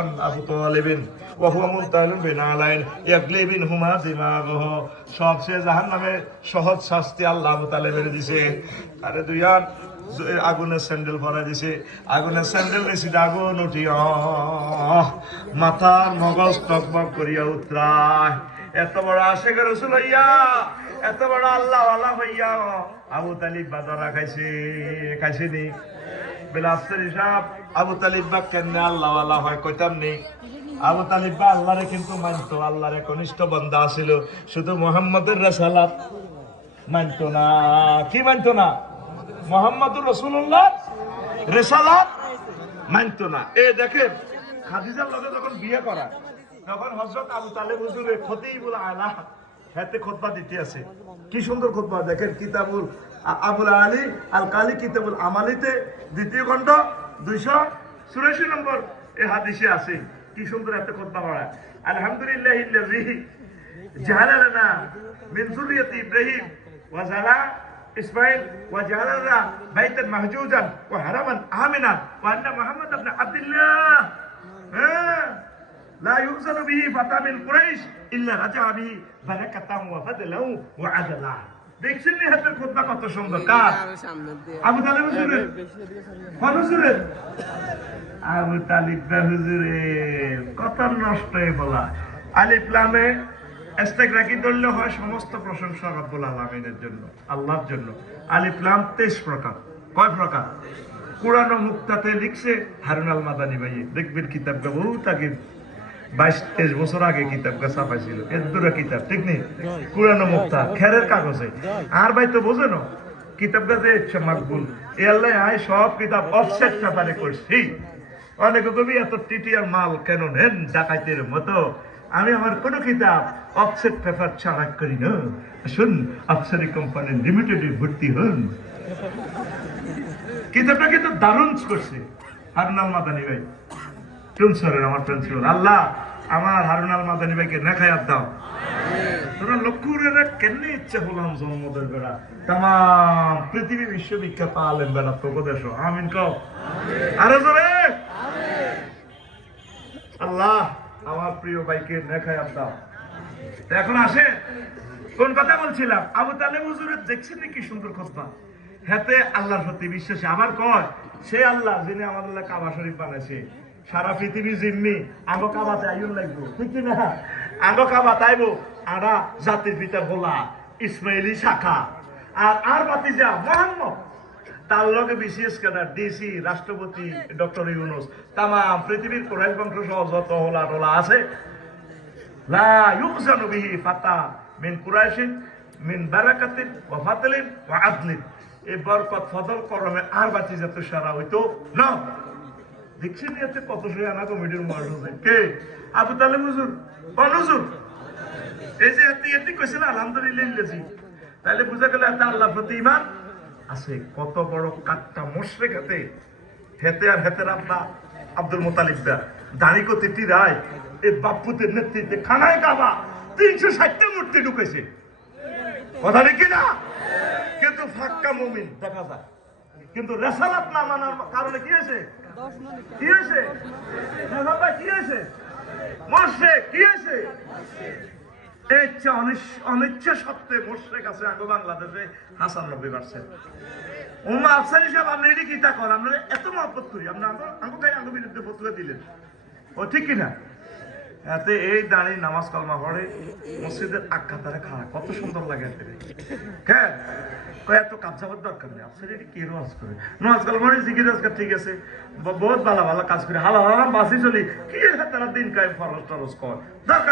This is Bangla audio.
আন আবু তালিবিন ওয়া হুয়া মুনতাহিলুন বিনালাইন ইয়াগলি বিনহুমা দিমাগুহু। সবচেয়ে জাহান্নামে সহজ শাস্তি আল্লাহ আবু তালেবের দিছে। আরে দুইয়ান আগুনের স্যান্ডেল ভরা দিছে, আগুনের স্যান্ডেল নিছি আগুন উঠিয়া মাথার মগজ টকবক করিয়া উতরায়। এত বড় আশেক রাসূল হইয়া, এত বড় আল্লাহ ওয়ালা হইয়া আবু তালিব বাজারা খাইছে নি? বিলাসের হিসাব আবু তালিব বা কেন আল্লাহ ওয়ালা হয় কইতাম নি? আবু তালিব বা আল্লাহরে কিন্তু মানতো, আল্লাহর কনিষ্ঠ বান্দা ছিল, শুধু মুহাম্মদের রিসালাত মানতো না। কি মানতো না? মুহাম্মদুর রাসূলুল্লাহ রিসালাত মানতো না। এই দেখেন খাদিজার লগে যখন বিয়ে করা, তখন হযরত আবু তালেব হুজুরে খতিবুল আলা হাতে খুতবা দিতে আছে। কি সুন্দর খুতবা দেখেন, কিতাবুল আবুল আলী আল কালি কিতাবুল আমালিতে 2য় খণ্ড 284 নম্বর এই হাদিসে আছে। কি সুন্দর এত খুতবা পড়া। আলহামদুলিল্লাহিল্লাযী জাআলা লানা মিন যুররিয়াতি ইব্রাহিম ওয়া জালা ইসমাঈল ওয়া জাআলানা বাইতান মাহজুজান ওয়া হারামান আমিনা ওয়া আন্না মুহাম্মদ ইবনে আব্দুল্লাহ লা ইউযানু বিহি ফাতা মিন কুরাইশ ইল্লা রাজা বিহি বারাকাতাহু ওয়া ফাদলাহু ওয়া আদলা। দেখছেন নি হাতের খুতবা কত সুন্দর? কার? আবু তালিব হুজুরের। কোন হুজুরের? আবু তালিব হুজুরের। কত নষ্ট হয়ে বলা। আলিফ লামে ইস্তেক রাখি ধরলে হয় সমস্ত প্রশংসা রব্বুল আলামিনের জন্য, আল্লাহর জন্য। আলিফ লাম 23 প্রকার। কয় প্রকার? কুরআন ও মুক্তাতে লিখছে হারুন আল মাদানী ভাই। দেখবেন কিতাবটা বহুত আগে 22-23 বছর আগে কিতাবটা ছাপাইছিল। এর দূরে কিতাব, ঠিক নেই? কুরআন ও মুক্তা খেরের কাগজে। আর ভাই তো বোঝে না কিতাবটা যে ইচ্ছা মাকবুল এ আল্লাহ আয় সব কিতাব অফসেট পেপারে করছি। অনেকে কবি এত টিটিআর মাল কেন নেন ডাকাইতের মতো? আমি আমার কোন কিতাব অফসেট পেপার ছাড়া করি না। শুন, আফসারি কোম্পানি লিমিটেডে ভর্তি হন। কিতাবটা কিন্তু দারুণ করছে হারুন আল মাদানী ভাই, প্রিন্সিপাল, আমার প্রিন্সিপাল। আল্লাহ আমার হারুন আল মাদানী ভাইকে নেখায়াত দাও। তোরা লক্ষ্যরা কেন ইচ্ছে হলাম জন্মদের বেড়া তাম পৃথিবী বিশ্ববিখ্যাত আলেম বেড়া তোকে দেশ। আমিন কও আরে জোরে। আল্লাহ আমার প্রিয় ভাইকে নেখায়াত দাও। এখন আসে কোন কথা বলছিলাম? আবু তালেব হুজুরের দেখছেন কি সুন্দর খুতবা। হাতে আল্লাহর প্রতি বিশ্বাসী। আবার কয় সে আল্লাহ যিনি আমাদের কাবা শরীফ বানাইছে, সারা পৃথিবী জিম্মি আঙ্গ কাবাতে আইন লাগবো, ঠিক না? আঙ্গ কাবা তাইবো আরা জাতির পিতা বলা ইসমাইলি শাখা আর বাতি যা মোহাম্মদ, তার লগে বিসিএস ক্যাডার, ডিসি, রাষ্ট্রপতি ডক্টর ইউনূস, তাম পৃথিবীর কুরাইশ বংশ সহ যত হোলা টোলা আছে, লা ইউযানু বিহি ফাতা মিন কুরাইশিন মিন বারাকাতিন ওয়া ফাদলিন ওয়া আদলিন। এই বরকত ফজল করমে আর বাতি যত সারা হইতো না। দেখছেন এতে কত সই আনা কমিটির মানুষ কে? আবু তালেব হুজুর। কোন হুজুর? এই যে এতে কইছেন আলহামদুলিল্লাহ, তাহলে বুঝা গেল এতে আল্লাহর প্রতি ঈমান আছে। কত বড় কাটটা মুশরিক হেতে হেতে আর হেতের আব্বা আব্দুল মুতালিব দা দাড়ি কতিটি রায় এই বাপ্পুতের নেতৃত্বে খানায় কাবা 360টা মূর্তি ঢুকেছে। কথা নাকি না? কিন্তু ফাক্কা মুমিন দেখা যায়, কিন্তু রিসালাত না মানার কারণে কি হয়েছে? কি হয়েছে? কি হয়েছে? মুশরিক। কি হয়েছে? এই অনিচ্ছা সত্ত্বে মুশরিক আছে আগে বাংলাদেশে 95%। ওমা আফসারি সাহেব আপনি এটি কি তা করেন? আমরা এত মহব্বত করি, আপনার আঙ্গু বিরুদ্ধে ফতোয়া দিলেন, ও ঠিক কিনা? এতে এই দাঁড়িয়ে নামাজ কালমা পড়ে মসজিদের আখ্যা তারা খাওয়া কত সুন্দর লাগে। হ্যাঁ, এত কাজ দরকার নেই। আপনার এটি কি রোজ করে নামাজ কালমা জিকির আজকাল ঠিক আছে, বহুত ভালো ভালো কাজ করে হালা হালাম বাসি চলি কি তারা দিন কায়ে ফরজ টরজ কর দরকার।